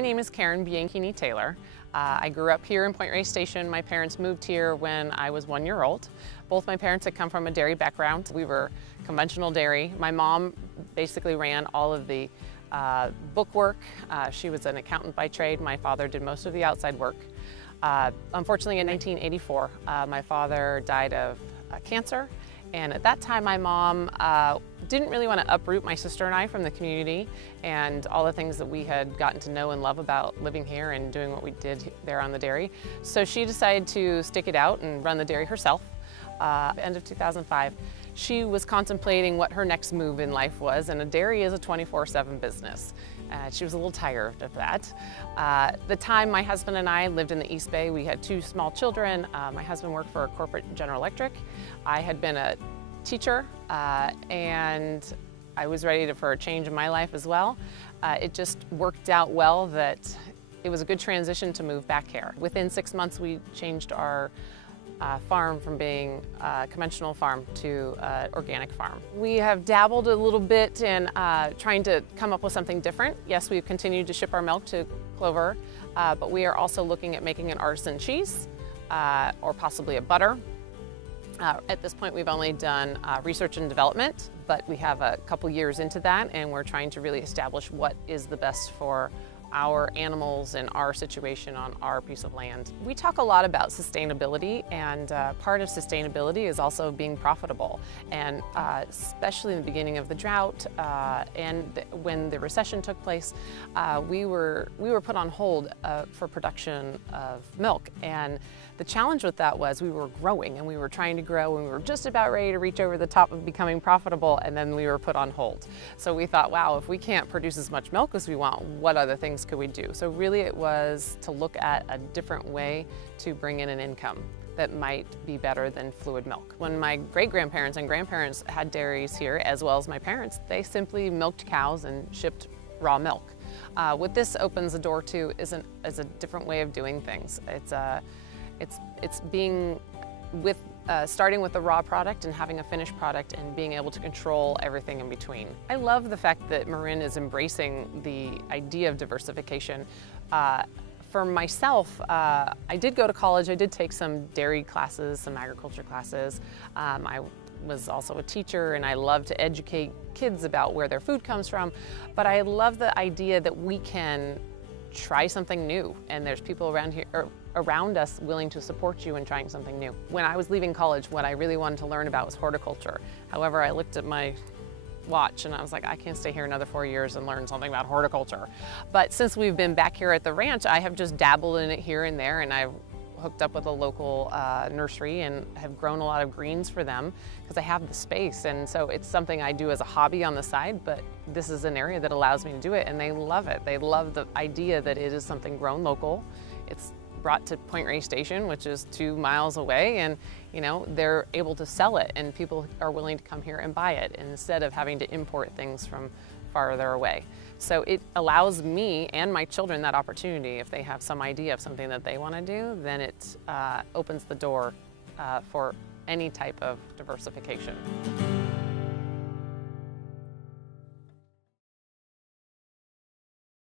My name is Karen Bianchini Taylor. I grew up here in Point Reyes Station. My parents moved here when I was 1 year old. Both my parents had come from a dairy background. We were conventional dairy. My mom basically ran all of the bookwork. She was an accountant by trade. My father did most of the outside work. Unfortunately, in 1984, my father died of cancer. And at that time, my mom didn't really want to uproot my sister and I from the community and all the things that we had gotten to know and love about living here and doing what we did there on the dairy. So she decided to stick it out and run the dairy herself. End of 2005, she was contemplating what her next move in life was, and a dairy is a 24/7 business. She was a little tired of that. The time my husband and I lived in the East Bay, we had 2 small children. My husband worked for corporate General Electric. I had been a teacher, and I was ready for a change in my life as well. It just worked out well that it was a good transition to move back here. Within 6 months, we changed our farm from being a conventional farm to organic farm. We have dabbled a little bit in trying to come up with something different. Yes, we've continued to ship our milk to Clover, but we are also looking at making an artisan cheese or possibly a butter. At this point, we've only done research and development, but we have a couple years into that, and we're trying to really establish what is the best for our animals and our situation on our piece of land. We talk a lot about sustainability, and part of sustainability is also being profitable. And especially in the beginning of the drought and when the recession took place, we were put on hold for production of milk. And the challenge with that was we were growing and we were trying to grow and we were just about ready to reach over the top of becoming profitable, and then we were put on hold. So we thought, wow, if we can't produce as much milk as we want, what other things could we do? So really it was to look at a different way to bring in an income that might be better than fluid milk. When my great-grandparents and grandparents had dairies here, as well as my parents, they simply milked cows and shipped raw milk. What this opens the door to is a different way of doing things. It's being with starting with the raw product and having a finished product and being able to control everything in between. I love the fact that Marin is embracing the idea of diversification. For myself, I did go to college. I did take some dairy classes, some agriculture classes. I was also a teacher, and I love to educate kids about where their food comes from. But I love the idea that we can try something new, and there's people around us willing to support you in trying something new. When I was leaving college, what I really wanted to learn about was horticulture. However, I looked at my watch and I was like, I can't stay here another 4 years and learn something about horticulture. But since we've been back here at the ranch, I have just dabbled in it here and there, and I've hooked up with a local nursery and have grown a lot of greens for them because I have the space. And so it's something I do as a hobby on the side, but this is an area that allows me to do it, and they love it. They love the idea that it is something grown local. It's brought to Point Reyes Station, which is 2 miles away, and you know, they're able to sell it, and people are willing to come here and buy it instead of having to import things from farther away. So it allows me and my children that opportunity. If they have some idea of something that they want to do, then it opens the door for any type of diversification.